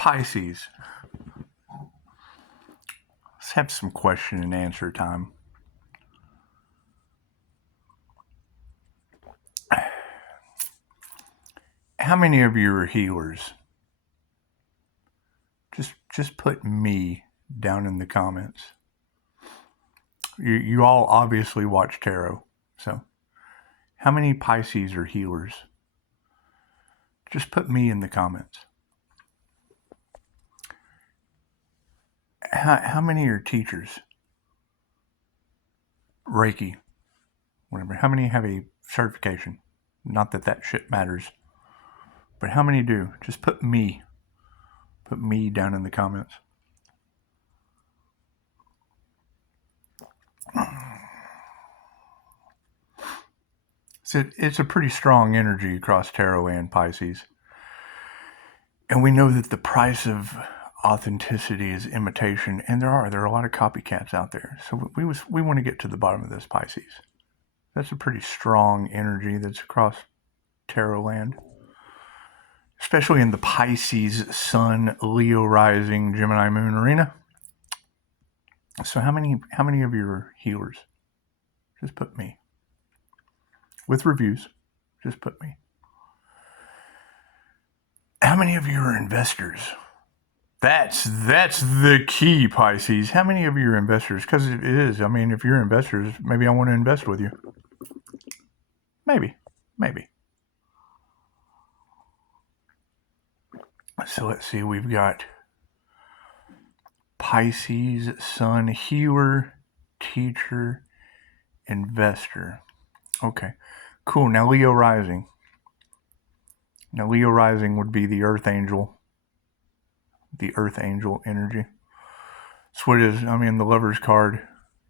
Pisces. Let's have some question and answer time. How many of you are healers? Just put me down in the comments. You all obviously watch tarot, so how many Pisces are healers? Just put me in the comments. How many are teachers? Reiki, whatever. How many have a certification? Not that that shit matters, but how many do? Just put me down in the comments. So it's a pretty strong energy across tarot and Pisces. And we know that the price of authenticity is imitation, and there are a lot of copycats out there. So we want to get to the bottom of this, Pisces. That's a pretty strong energy that's across tarot land, especially in the Pisces Sun, Leo rising, Gemini moon arena. So how many of you are healers? Just put me. With reviews, just put me. How many of you are investors? That's the key, Pisces. How many of you are investors? Because it is. I mean, if you're investors, maybe I want to invest with you. Maybe. So let's see. We've got Pisces, Sun, healer, teacher, investor. Okay, cool. Now Leo rising. Now Leo rising would be the Earth Angel. The Earth Angel energy. That's what it is. I mean, the Lover's card.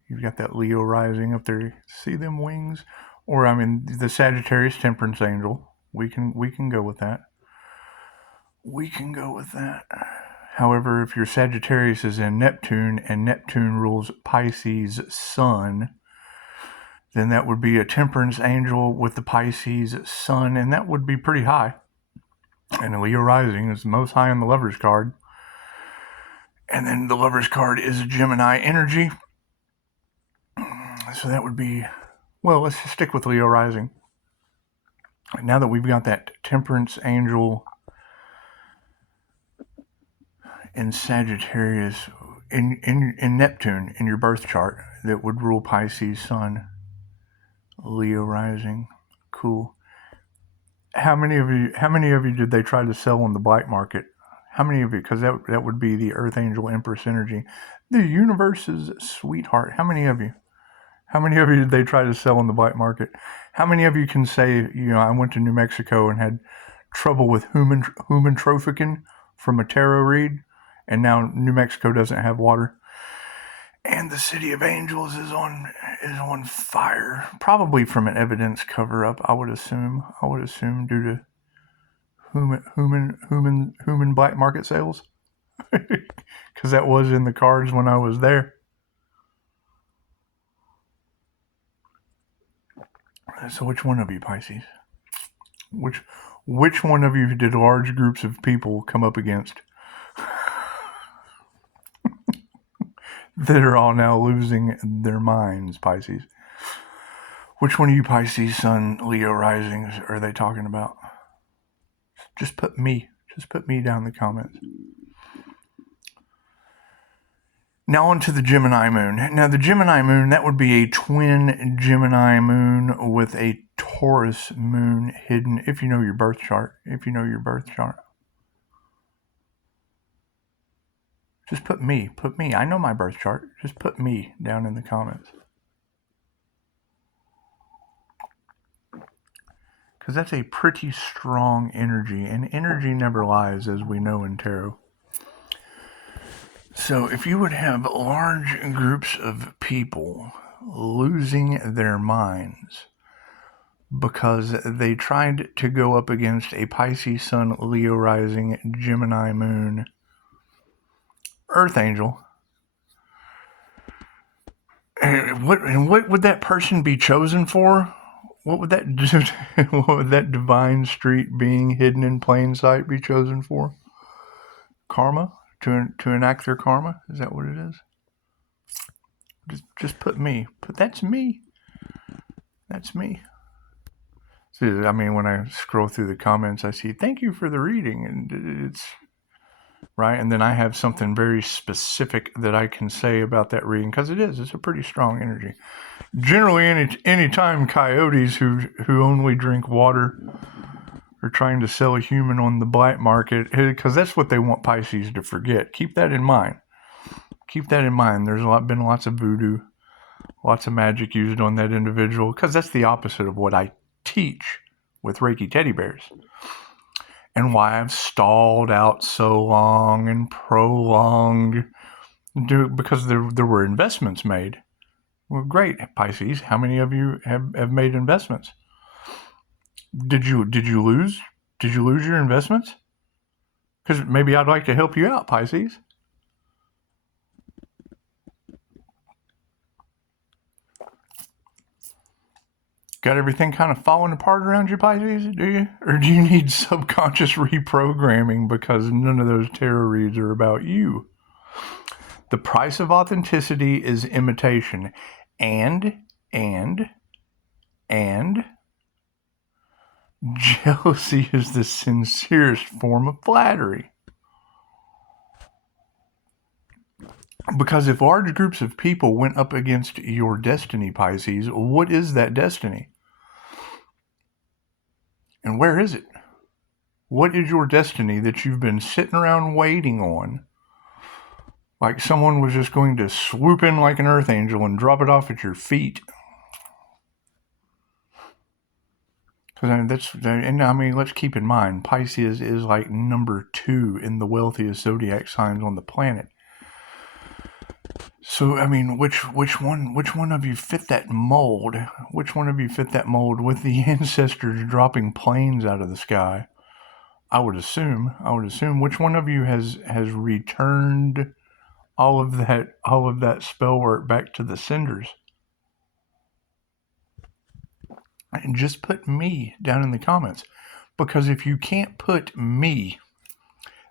You've got that Leo rising up there. See them wings? Or I mean, the Sagittarius Temperance Angel. We can go with that. However, if your Sagittarius is in Neptune and Neptune rules Pisces Sun, then that would be a Temperance Angel with the Pisces Sun, and that would be pretty high. And the Leo rising is the most high on the Lover's card. And then the Lover's card is a Gemini energy. So that would be, well, let's just stick with Leo rising. Now that we've got that Temperance Angel in Sagittarius, in Neptune, in your birth chart, that would rule Pisces Sun, Leo rising. Cool. How many of you did they try to sell on the black market? How many of you? Because that would be the Earth Angel Empress energy, the universe's sweetheart. How many of you? How many of you did they try to sell on the black market? How many of you can say, I went to New Mexico and had trouble with human trafficking from a tarot read, and now New Mexico doesn't have water, and the City of Angels is on fire, probably from an evidence cover-up. I would assume due to human black market sales, because that was in the cards when I was there. So which one of you, Pisces? Which one of you did large groups of people come up against that are all now losing their minds, Pisces? Which one of you Pisces, Sun, Leo risings are they talking about? Just put me down in the comments. Now on to the Gemini moon. Now the Gemini moon, that would be a twin Gemini moon with a Taurus moon hidden, if you know your birth chart. Just put me. I know my birth chart. Just put me down in the comments. Because that's a pretty strong energy, and energy never lies, as we know in tarot. So if you would have large groups of people losing their minds because they tried to go up against a Pisces Sun, Leo rising, Gemini moon, Earth Angel, and what would that person be chosen for? What would that divine street being hidden in plain sight be chosen for? Karma? To enact their karma? Is that what it is? Just put me. That's me. That's me. So, I mean, when I scroll through the comments, I see, thank you for the reading. And it's right. And then I have something very specific that I can say about that reading, because it's a pretty strong energy. Generally, any time coyotes who only drink water are trying to sell a human on the black market, because that's what they want Pisces to forget. Keep that in mind. Keep that in mind. There's been lots of voodoo, lots of magic used on that individual, because that's the opposite of what I teach with Reiki teddy bears. And why I've stalled out so long and prolonged, because there were investments made. Well, great, Pisces. How many of you have made investments? Did you lose? Did you lose your investments? Because maybe I'd like to help you out, Pisces. Got everything kind of falling apart around you, Pisces, do you? Or do you need subconscious reprogramming because none of those tarot reads are about you? The price of authenticity is imitation. And jealousy is the sincerest form of flattery. Because if large groups of people went up against your destiny, Pisces, what is that destiny? And where is it? What is your destiny that you've been sitting around waiting on? Like someone was just going to swoop in like an earth angel and drop it off at your feet. Because let's keep in mind, Pisces is like number 2 in the wealthiest zodiac signs on the planet. So, I mean, which one of you fit that mold? Which one of you fit that mold with the ancestors dropping planes out of the sky? I would assume. Which one of you has returned all of that spell work back to the cinders? And just put me down in the comments, because if you can't put me,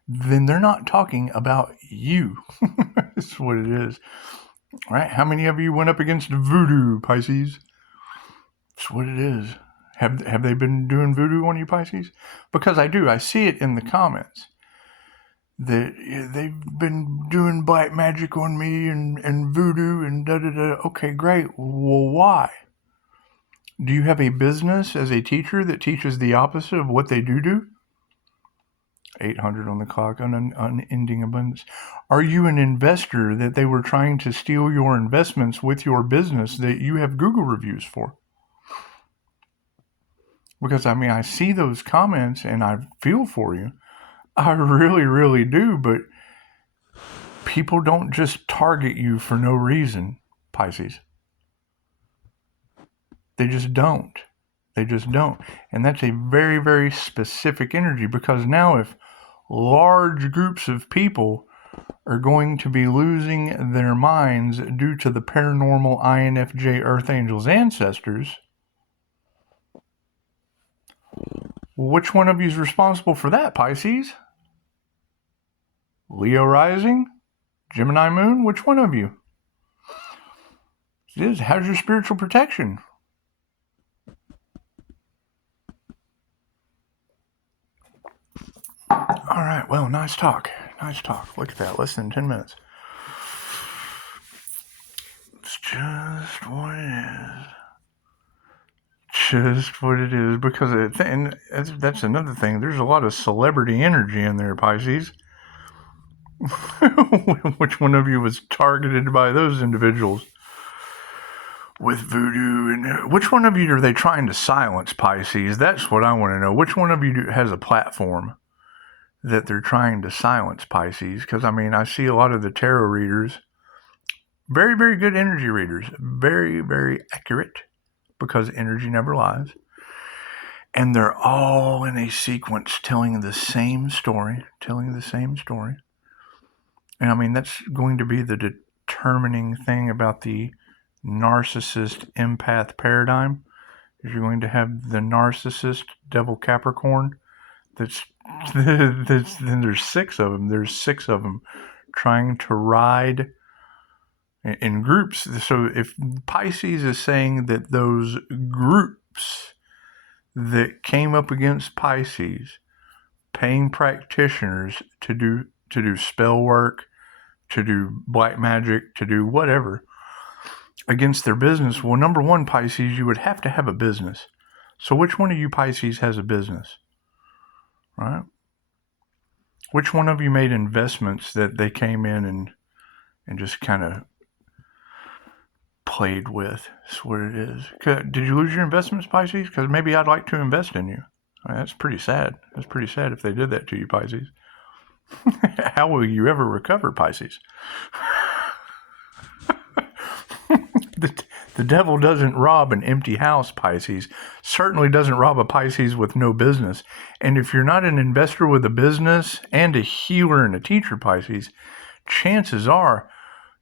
then they're not talking about you. That's what it is. Right? How many of you went up against voodoo, Pisces? That's what it is. Have they been doing voodoo on you, Pisces? Because I see it in the comments. That they've been doing black magic on me and voodoo and da-da-da. Okay, great. Well, why? Do you have a business as a teacher that teaches the opposite of what they do? 800 on the clock, unending abundance. Are you an investor that they were trying to steal your investments with your business that you have Google reviews for? Because, I see those comments and I feel for you. I really, really do, but people don't just target you for no reason, Pisces. They just don't. And that's a very, very specific energy, because now if large groups of people are going to be losing their minds due to the paranormal INFJ Earth Angels ancestors, which one of you is responsible for that, Pisces? Leo rising? Gemini moon? Which one of you? It is. How's your spiritual protection? All right. Well, nice talk. Look at that. Less than 10 minutes. It's just what it is. Because and that's another thing. There's a lot of celebrity energy in there, Pisces. Which one of you was targeted by those individuals with voodoo? And which one of you are they trying to silence, Pisces? That's what I want to know. Which one of you has a platform that they're trying to silence, Pisces? Because, I see a lot of the tarot readers, very, very good energy readers, very, very accurate, because energy never lies. And they're all in a sequence telling the same story. And that's going to be the determining thing about the narcissist empath paradigm. Is you're going to have the narcissist devil Capricorn that's then there's 6 of them. There's 6 of them trying to ride in groups. So if Pisces is saying that those groups that came up against Pisces, paying practitioners to do spell work, to do black magic, to do whatever against their business, well, number one, Pisces, you would have to have a business. So which one of you Pisces has a business? Right? Which one of you made investments that they came in and just kind of played with? That's what it is. Did you lose your investments, Pisces? Because maybe I'd like to invest in you. I mean, that's pretty sad. That's pretty sad if they did that to you, Pisces. How will you ever recover, Pisces? The devil doesn't rob an empty house, Pisces. Certainly doesn't rob a Pisces with no business. And if you're not an investor with a business and a healer and a teacher, Pisces, chances are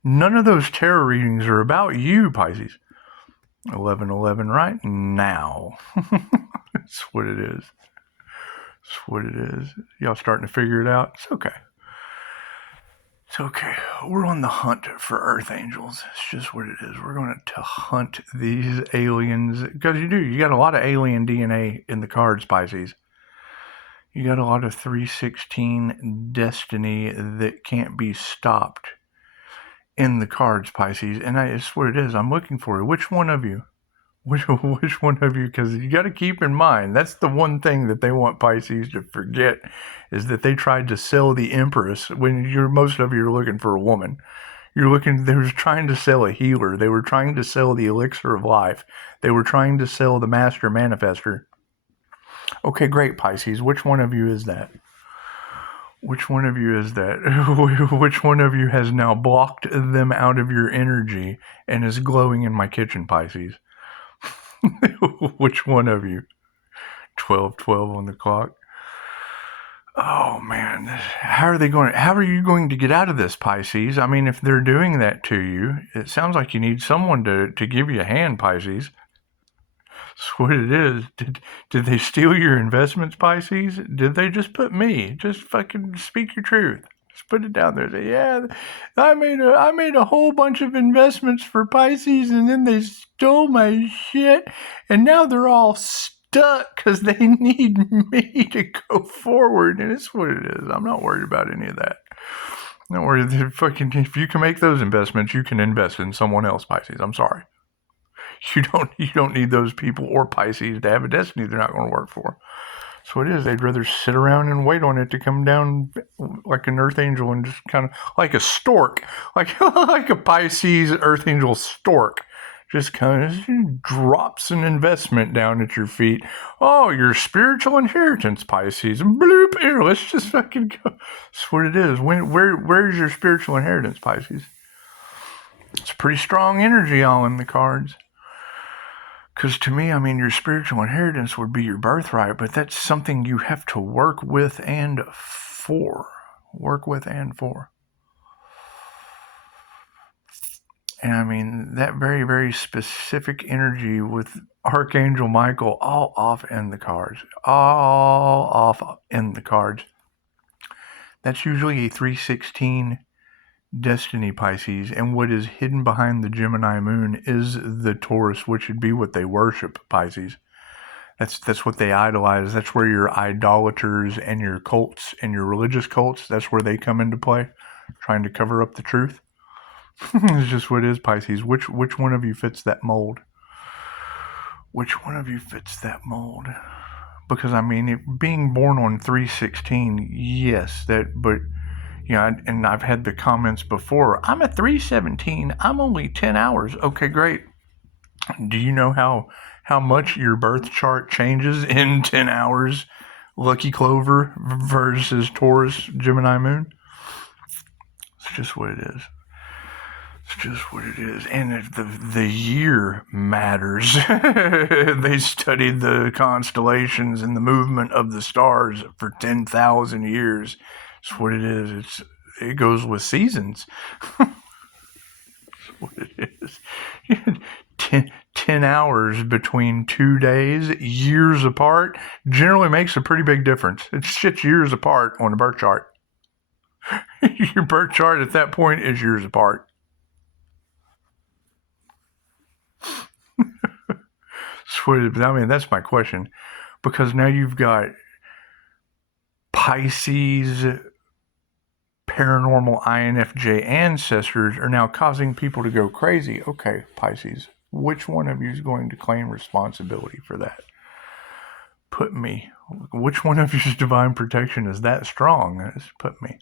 none of those tarot readings are about you, Pisces. 11:11 right now. That's what it is. That's what it is. Y'all starting to figure it out? It's okay. It's okay. We're on the hunt for Earth Angels. It's just what it is. We're going to hunt these aliens. Because you got a lot of alien DNA in the cards, Pisces. You got a lot of 316 destiny that can't be stopped in the cards, Pisces. And it's what it is. I'm looking for you. Which one of you? Which one of you? Because you got to keep in mind, that's the one thing that they want Pisces to forget, is that they tried to sell the Empress when most of you are looking for a woman. They were trying to sell a healer. They were trying to sell the elixir of life. They were trying to sell the master manifester. Okay, great, Pisces. Which one of you is that? Which one of you is that? Which one of you has now blocked them out of your energy and is glowing in my kitchen, Pisces? Which one of you? 12:12 on the clock. Oh man, how are you going to get out of this, Pisces? I mean, if they're doing that to you, it sounds like you need someone to give you a hand, Pisces. That's what it is. Did they steal your investments, Pisces? Did they just put me? Just fucking speak your truth. Just put it down there. Say, yeah, I made a whole bunch of investments for Pisces, and then they stole my shit, and now they're all stuck because they need me to go forward. And it's what it is. I'm not worried about any of that. Don't worry. If you can make those investments, you can invest in someone else, Pisces. I'm sorry. You don't need those people or Pisces to have a destiny they're not going to work for. So it is. They'd rather sit around and wait on it to come down like an earth angel and just kind of like a stork, like like a Pisces earth angel stork, just kind of drops an investment down at your feet. Oh, your spiritual inheritance, Pisces. Bloop. Here, let's just fucking go. That's what it is. Where's your spiritual inheritance, Pisces? It's pretty strong energy all in the cards. Because to me, I mean, your spiritual inheritance would be your birthright, but that's something you have to work with and for. Work with and for. And I mean, that very, very specific energy with Archangel Michael all off in the cards. All off in the cards. That's usually a 316 destiny, Pisces, and what is hidden behind the Gemini moon is the Taurus, which would be what they worship, Pisces. That's what they idolize. That's where your idolaters and your cults and your religious cults, that's where they come into play, trying to cover up the truth. It's just what it is, Pisces. Which one of you fits that mold? Which one of you fits that mold? Because I mean, being born on 316, yes, but and I've had the comments before, I'm a 317, I'm only 10 hours. Okay, great. Do you know how much your birth chart changes in 10 hours? Lucky Clover versus Taurus Gemini moon? It's just what it is. It's just what it is. And the year matters. They studied the constellations and the movement of the stars for 10,000 years. It's what it is. It goes with seasons. what it is. 10 hours between 2 days, years apart, generally makes a pretty big difference. It's shit's years apart on a birth chart. Your birth chart at that point is years apart. I mean, that's my question. Because now you've got Pisces, paranormal INFJ ancestors are now causing people to go crazy. Okay, Pisces, which one of you is going to claim responsibility for that? Put me. Which one of you's divine protection is that strong? Put me.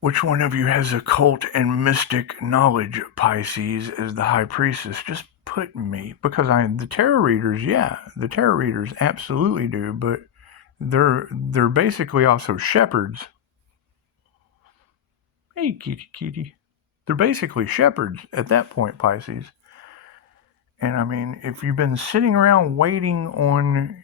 Which one of you has occult and mystic knowledge, Pisces, as the high priestess? Just put me. Because the tarot readers, the tarot readers absolutely do, but they're basically also shepherds. Hey, kitty. They're basically shepherds at that point, Pisces. And I mean, if you've been sitting around waiting on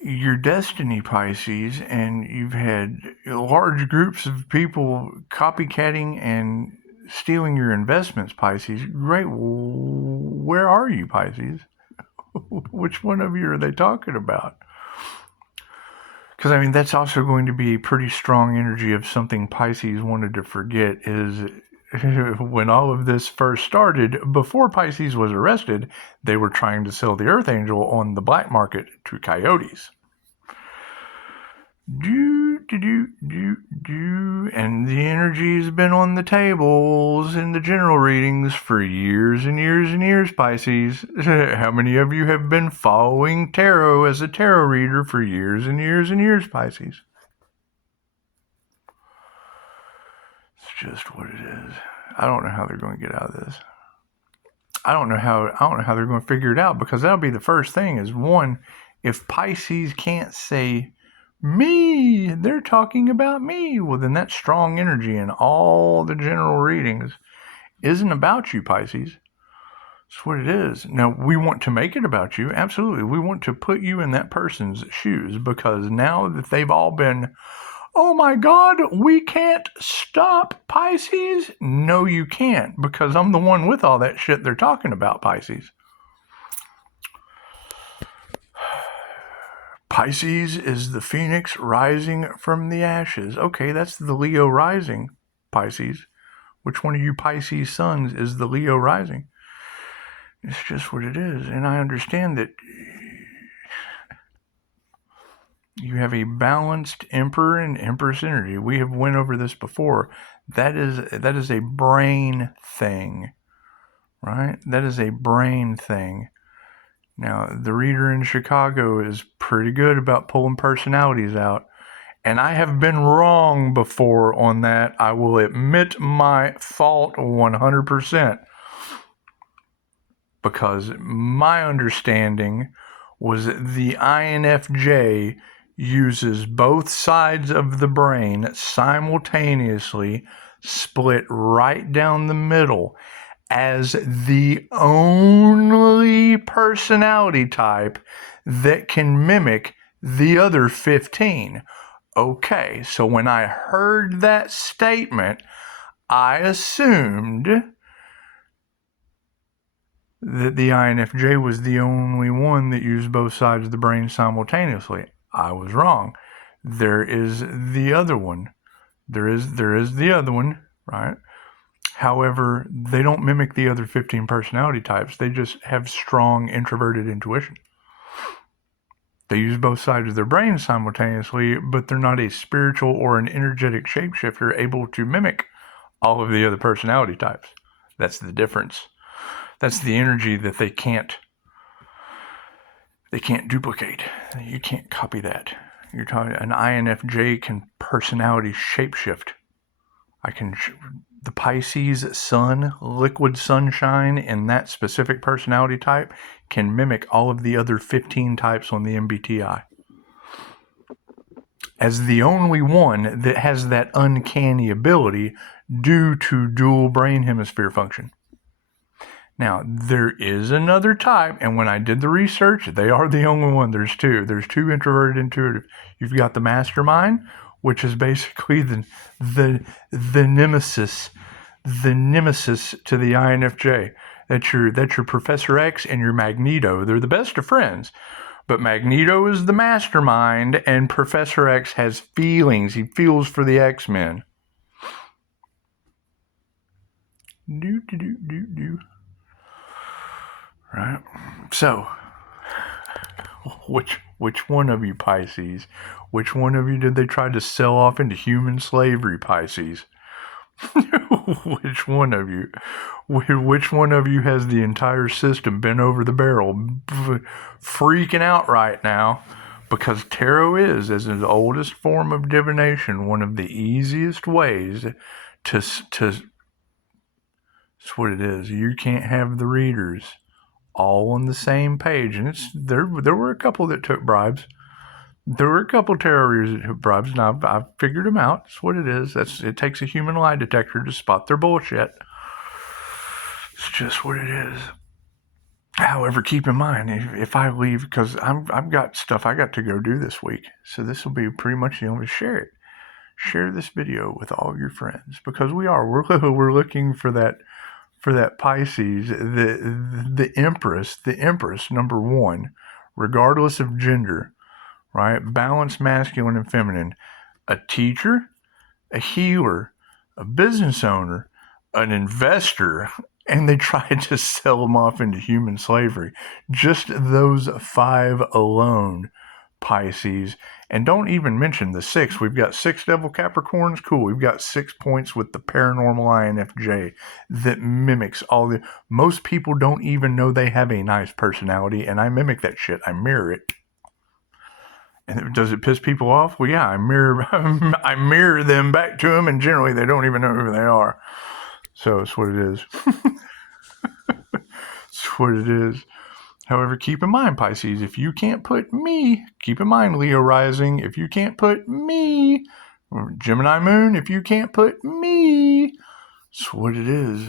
your destiny, Pisces, and you've had large groups of people copycatting and stealing your investments, Pisces, great. Where are you, Pisces? Which one of you are they talking about? Because, I mean, that's also going to be a pretty strong energy of something Pisces wanted to forget is when all of this first started, before Pisces was arrested, they were trying to sell the Earth Angel on the black market to coyotes. And the energy's been on the tables in the general readings for years and years and years, Pisces. How many of you have been following tarot as a tarot reader for years and years and years, Pisces? It's just what it is. I don't know how they're going to get out of this. I don't know how they're going to figure it out, because that'll be the first thing is, one, if Pisces can't say me, they're talking about me, well, then that strong energy in all the general readings isn't about you, Pisces. That's what it is. Now, we want to make it about you. Absolutely. We want to put you in that person's shoes, because now that they've all been, oh my God, we can't stop Pisces. No, you can't, because I'm the one with all that shit they're talking about, Pisces. Pisces is the phoenix rising from the ashes. Okay, that's the Leo rising, Pisces. Which one of you Pisces sons is the Leo rising? It's just what it is. And I understand that you have a balanced Emperor and Empress energy. We have went over this before. That is a brain thing, right? That is a brain thing. Now, the reader in Chicago is pretty good about pulling personalities out. And I have been wrong before on that. I will admit my fault 100%. Because my understanding was that the INFJ uses both sides of the brain simultaneously, split right down the middle, as the only personality type that can mimic the other 15. Okay, so when I heard that statement, I assumed that the INFJ was the only one that used both sides of the brain simultaneously. I was wrong. There is the other one. There is the other one, right? However, they don't mimic the other 15 personality types. They just have strong introverted intuition. They use both sides of their brain simultaneously, but they're not a spiritual or an energetic shapeshifter able to mimic all of the other personality types. That's the difference. That's the energy that they can't duplicate. You can't copy that. You're talking an INFJ can personality shapeshift. The Pisces sun, liquid sunshine in that specific personality type can mimic all of the other 15 types on the MBTI. As the only one that has that uncanny ability due to dual brain hemisphere function. Now, there is another type, and when I did the research, they are the only one. There's two. There's two introverted intuitive. You've got the mastermind, which is basically the nemesis the nemesis to the INFJ. That's your Professor X and your Magneto. They're the best of friends. But Magneto is the mastermind, and Professor X has feelings. He feels for the X-Men. Right? So, which one of you, Pisces? Which one of you did they try to sell off into human slavery, Pisces? Which one of you? Which one of you has the entire system bent over the barrel, freaking out right now? Because tarot is, as the oldest form of divination, one of the easiest ways to. That's what it is. You can't have the readers all on the same page, and there were a couple that took bribes. There were a couple tarot readers that took bribes, and I've figured them out. That's what it is. It takes a human lie detector to spot their bullshit. It's just what it is. However, keep in mind, if I leave, because I've got stuff I got to go do this week, so this will be pretty much the only share it. Share this video with all your friends, because we're looking for that Pisces, the Empress number one, regardless of gender, right? Balanced masculine and feminine, a teacher, a healer, a business owner, an investor, and they tried to sell them off into human slavery. Just those 5 alone, Pisces. And don't even mention the 6. We've got 6 Devil Capricorns. Cool. We've got 6 points with the paranormal INFJ that mimics all the... Most people don't even know they have a nice personality, and I mimic that shit. I mirror it. And does it piss people off? Well, yeah, I mirror them back to them, and generally they don't even know who they are. So it's what it is. It's what it is. However, keep in mind, Pisces, if you can't put me, keep in mind, Leo rising, if you can't put me, or Gemini moon, if you can't put me, it's what it is.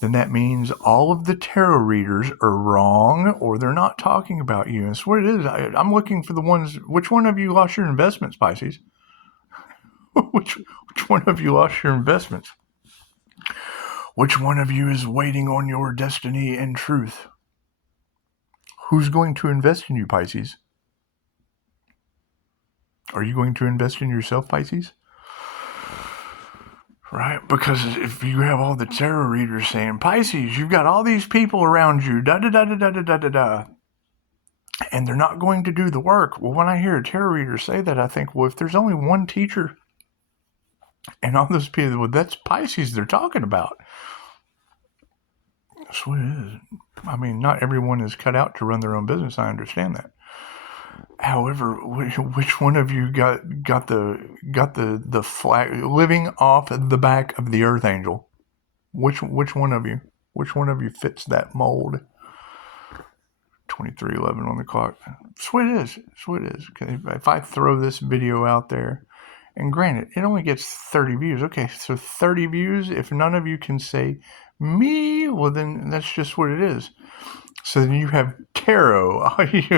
Then that means all of the tarot readers are wrong, or they're not talking about you. And it's what it is. I'm looking for the ones. Which one of you lost your investments, Pisces? Which one of you lost your investments? Which one of you is waiting on your destiny and truth? Who's going to invest in you, Pisces? Are you going to invest in yourself, Pisces? Right? Because if you have all the tarot readers saying, Pisces, you've got all these people around you, da-da-da-da-da-da-da-da, and they're not going to do the work. Well, when I hear a tarot reader say that, I think, well, if there's only one teacher and all those people, well, that's Pisces they're talking about. That's what it is. I mean, not everyone is cut out to run their own business. I understand that. However, which one of you got the flag living off the back of the Earth Angel? Which one of you? Which one of you fits that mold? 23:11 on the clock. That's what it is. That's what it is. If I throw this video out there, and granted, it only gets 30 views. Okay, so 30 views. If none of you can say me, well, then that's just what it is. So then you have tarot.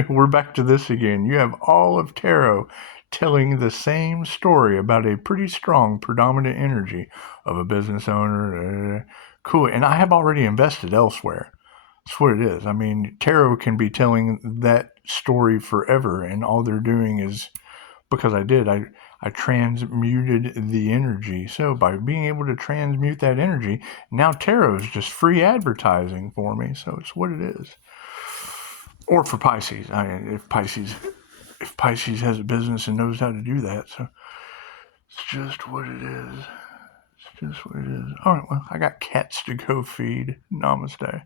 We're back to this again. You have all of tarot telling the same story about a pretty strong predominant energy of a business owner. Cool. And I have already invested elsewhere. That's what it is. I mean, tarot can be telling that story forever, and all they're doing is, because I transmuted the energy. So by being able to transmute that energy, now tarot is just free advertising for me. So it's what it is. Or for Pisces. I mean, if Pisces has a business and knows how to do that. So it's just what it is. It's just what it is. All right, well, I got cats to go feed. Namaste.